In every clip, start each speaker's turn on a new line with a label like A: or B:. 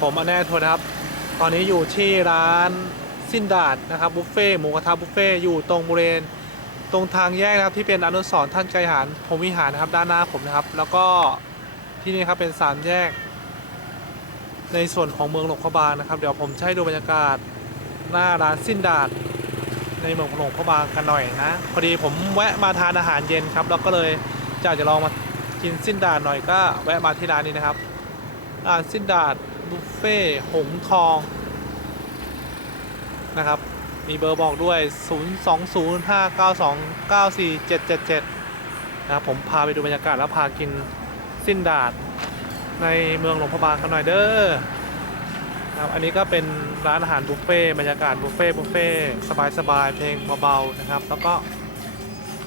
A: ผมอแน่ทัวร์นะครับ ตอนนี้อยู่ที่ร้านสิ้นดาดนะครับบุฟเฟ่หมูกระทะบุฟเฟ่อยู่ตรงบริเวณตรงทางแยกนะครับที่เป็นอนุสรณ์ท่านไกรหารผมวิหารนะครับด้านหน้าผมนะครับ แล้วก็ที่นี่ครับเป็นสามแยก ในส่วนของเมืองหลวงพระบางนะครับ เดี๋ยวผมจะให้ดูบรรยากาศหน้าร้านสิ้นดาดในเมืองหลวงพระบางกันหน่อยนะพอดีผมแวะมาทานอาหารเย็นครับแล้วก็เลยอยากจะลองมากินสิ้นดาดหน่อยก็แวะมาที่ร้านนี้นะครับร้านสิ้นดาด บุฟเฟ่หงทอง นะครับ มีเบอร์บอกด้วย 02059294777 นะครับ ผมพาไปดูบรรยากาศแล้วพากินสิ้นดาด ในเมืองหลวงพระบางกันหน่อยเด้อครับอันนี้ก็เป็นร้านอาหารบุฟเฟ่บรรยากาศบุฟเฟ่บุฟเฟ่สบายๆเพลงเบาๆนะครับ แล้วก็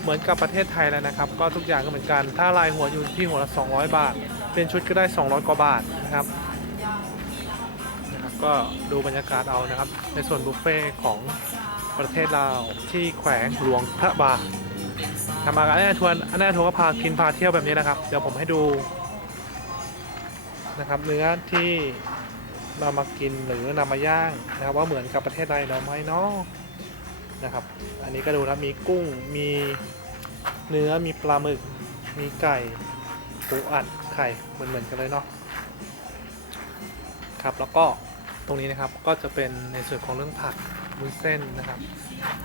A: เหมือนกับประเทศไทยแล้วนะครับ ก็ทุกอย่างก็เหมือนกัน ถ้ารายหัวอยู่ที่หัวละ 200 บาท เป็นชุดก็ได้ 200 กว่าบาทนะครับ นะครับก็ดูบรรยากาศเอานะครับ ในส่วนบุฟเฟ่ต์ของประเทศลาวที่แขวงหลวงพระบางทำมาอันนี้ทวนอันนี้ทวนก็พากินพาเที่ยวแบบนี้นะครับ เดี๋ยวผมให้ดูนะครับเนื้อที่นำมากินหรือนำมาย่างนะครับว่าเหมือนกับประเทศใดเราไหมเนาะนะครับ อันนี้ก็ดูนะมีกุ้งมีเนื้อมีปลาหมึก มีไก่ปูอัดไข่เหมือนเหมือนกันเลยเนาะครับแล้วก็ ตรงนี้นะครับก็จะเป็นในส่วนของเรื่องผักวุ้นเส้นนะครับ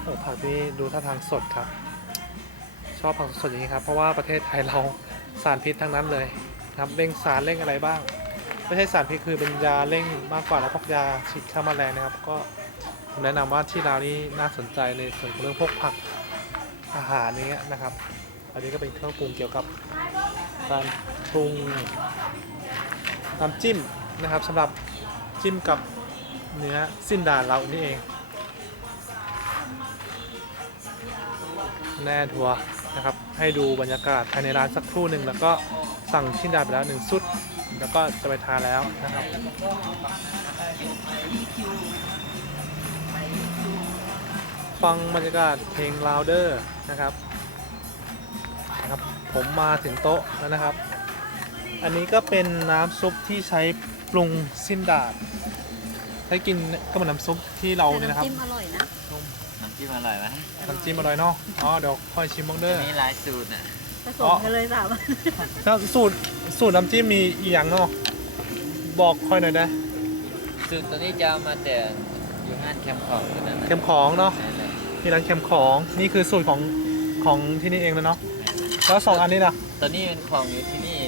A: โอ้ผักนี่ดูท่าทางสดครับ ชอบผักสดอย่างนี้ครับ เพราะว่าประเทศไทยเราสารพิษทั้งนั้นเลยครับเร่งสารเร่งอะไรบ้าง ไม่ใช่สารพิษคือเป็นยาเร่งมากกว่าแล้วพวกยาฉีดฆ่าแมลงนะครับ ก็ผมแนะนำว่าที่ลาวนี่น่าสนใจในส่วนของเรื่องพวกผักอาหารอย่างเงี้ยนะครับ อันนี้ก็เป็นเครื่องปรุงเกี่ยวกับการปรุงน้ำจิ้มนะครับสำหรับ จิ้มกับเนื้อสิ้นดาเรานี่เอง แน่ทัวนะครับ ให้ดูบรรยากาศภายในร้านสักครู่หนึ่งแล้วก็สั่งชิ้นดาไปแล้วหนึ่งชุด แล้วก็จะไปทานแล้วนะครับฟังบรรยากาศเพลง louder นะครับนะครับ ผมมาถึงโต๊ะแล้วนะครับ อันนี้ก็เป็นน้ำซุปที่ใช้ปรุงสิ้นดาดใช้กินก็เหมือนน้ำซุปที่เราเนี่ยนะครับ
B: จิ้มอร่อยนะ
C: น้ำจิ้มอร่อยไหม
A: น้ำจิ้มอร่อยเนาะ อ๋อ เดี๋ยวค่อยชิมบ้างเด้อ
C: อันนี้หลายสูตรน่ะ
B: ผสมกันเลยสามอัน
A: ถ้าสูตรสูตรน้ำจิ้มมีอีกอย่างเนาะ บอกค่อยหน่อยนะ
C: สูตรตัวนี้จะเอามาแต่อยู่ห้านแคมป์ของตัวนั้นน่ะ
A: เค็มของเนาะ
C: นั่นแหละ
A: ที่ร้านเค็มของ นี่คือสูตรของของที่นี่เองเลยเนาะ แล้วสองอันนี้นะ
C: ตัวนี้เป็นของอยู่ที่นี่เ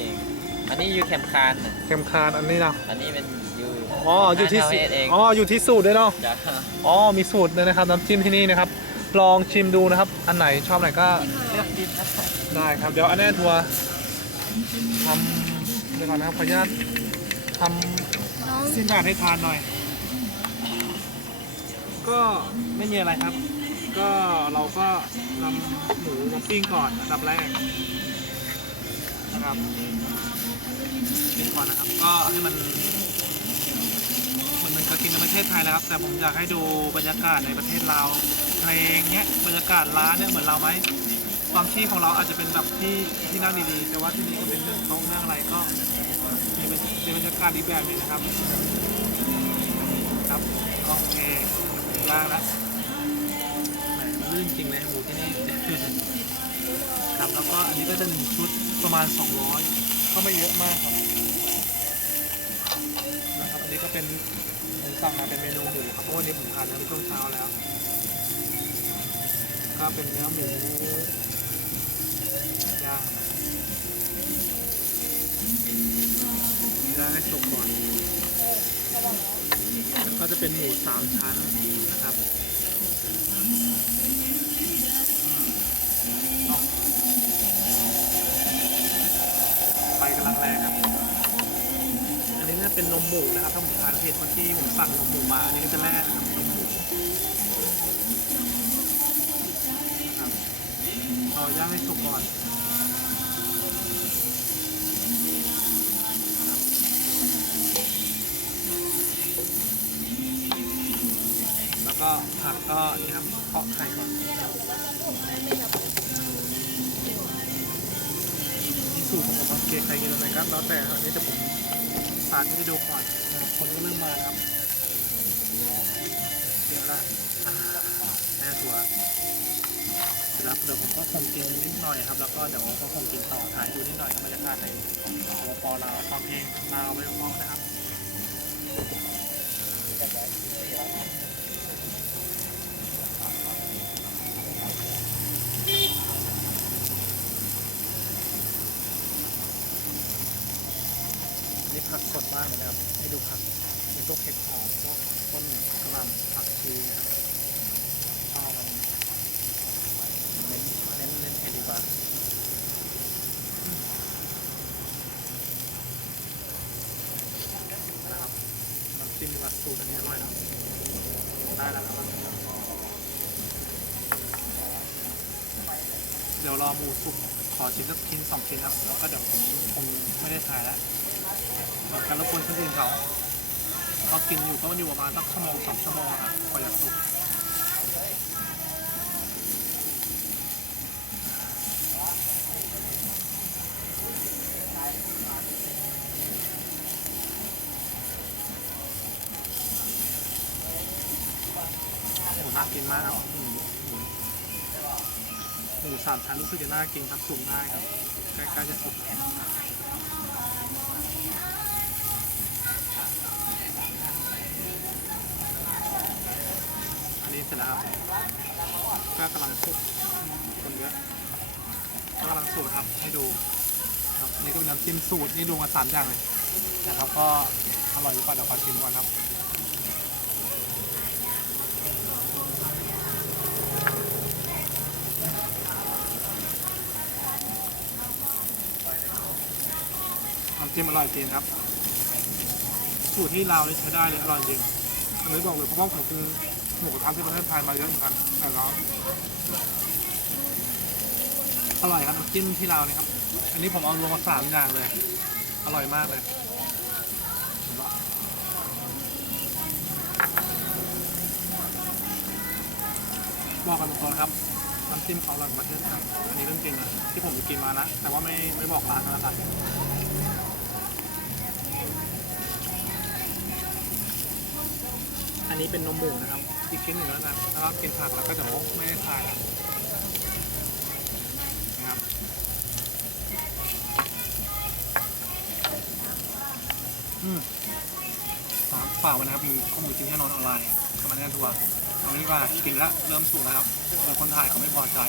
C: องอันนี้อยู่แคมป์คานน่ะ
A: เค็มคานอันนี้นะ
C: อันนี้เป็นอยู่
A: อ๋ออยู่ที่
C: ร้าน
A: สู
C: เาเอสเอง
A: อ๋ออยู่ที่สูตรด้วยเนาะ
C: จ้ะ
A: อ๋อมีสูตรเลยนะครับน้ำจิ้มที่นี่นะครับ ลองชิมดูนะครับ อันไหนชอบไหนก็
C: เลือกดินนะ
A: ได้ครับ เดี๋ยวอันนี้ทัวร์ทำเดี๋ยวก่อนนะครับขออนุญาตท
B: น้องำ
A: สิ้นดาดให้ทานหน่อย ก็ไม่มีอะไรครับ ก็เราก็นำหมูมาปิ้งก่อนอันดับแรกนะครับ ปิ้งก่อนนะครับ ก็ให้มันมันเหมือนกับกินในประเทศไทยแล้วครับ แต่ผมอยากให้ดูบรรยากาศในประเทศลาวเพลงเนี้ยบรรยากาศร้านเนี่ยเหมือนเราไหมบางที่ของเราอาจจะเป็นแบบที่ที่นั่งดีๆ แต่ว่าที่นี่ก็เป็นเรื่องโต๊ะเรื่องอะไรก็มีเป็นบรรยากาศอีแบบนึงนะครับ ครับโอเคย่างแล้วแหมลื่นจริงเลยหมูที่นี่ครับแล้วก็อันนี้ก็จะหนึ่งชุดประมาณ 200 ก็ไม่เยอะมากครับ เป็นผมสั่งมาเป็นเมนูหมูครับเพราะวันนี้ผมทานในช่วงเช้าแล้ว ก็เป็นเนื้อหมูย่างย่างให้สุกก่อนแล้วก็จะเป็นหมูสามชั้นนะครับไฟกำลังแรงครับ เป็นนมหมูนะครับถ้าผมทานผิดเมื่อกี้ผมสั่งนมหมูมา อันนี้ก็จะแรกนะครับนมหมูครับเราย่างให้สุกก่อนแล้วก็ผักก็นี่ครับเคาะไข่ก่อนสูตรของผมครับเกใครกินอะไรครับแล้วแต่อันนี้จะผม สารให้ดูก่อนคนก็เริ่มมาครับเยอะละแม่ถั่วเรับเดี๋ยวผมก็คงกินนิดหน่อยครับ แล้วก็เดี๋ยวก็คงกินต่อถ่ายดูนิดหน่อยครับบรรยากาศในโอปอลาวฟังเพลงลาวไปพร้อมนะครับ นี้ผักสดมากเลยนะครับ ให้ดูผักเป็นพวกเห็ดหอมพวกต้นกระหล่ำผักชีนะครับชอบมันเน้นเน้นเน้นเห็ดดีกว่านะครับน้ำจิ้มดีกว่าสูตรอันนี้อร่อยนะได้แล้วครับเดี๋ยวรอหมูสุกขอชิ้นสักชิ้นสองชิ้นครับแล้วก็เดี๋ยวผมคงไม่ได้ถ่ายแล้ว การรบกวนคนอื่นเขาเขากินอยู่ก็อยู่ประมาณสักชั่วโมงสองชั่วโมงครับกว่าจะสุกโอ้น่ากินมากครับหมูหมูหมูสามชั้นรู้สึกจะน่ากินครับสุกง่ายครับใกล้ๆจะสุก สร็จแล้วครับก็กำลังสุกคนเยอะก็กำลังสุกครับให้ดูครับนนี้ก็เป็นน้ำจิ้มสูตรนี่ดูมาสามอย่างเลยนะครับก็อร่อยหรือเปล่าเดี๋ยวขอชิมก่อนครับน้ำจิ้มอร่อยจริงครับ สูตรที่ลาวนี่ใช้ได้เลยอร่อยจริงอันนี้บอกเลยเพราะว่าผมกิน หมูกระทะที่ประเทศไทยมาเยอะเหมือนกันแต่แล้วอร่อยครับน้ำจิ้มที่ลาวเนี่ยครับ อันนี้ผมเอารวมมาสามอย่างเลย อร่อยมากเลยบอกกันตรงๆครับน้ำจิ้มเขาอร่อยประเทศไทยอันนี้เรื่องจริงเลยที่ผมไปกินมานะ แต่ว่าไม่ไม่บอกร้านกันแล้วกันอันนี้เป็นนมหมูนะครับ อีกชิ้นหนึ่งแล้วกันแล้วก็กินผักแล้วก็จะไม่ได้ทายแล้วนะครับอืมฝากฝากไว้นะครับมีข้อมูลชิ้นแน่นอนออนไลน์ทำมาแน่นทัวร์เอางี้ว่ากินแล้วเริ่มสุกแล้วครับแต่คนไทยเขาไม่พอใจ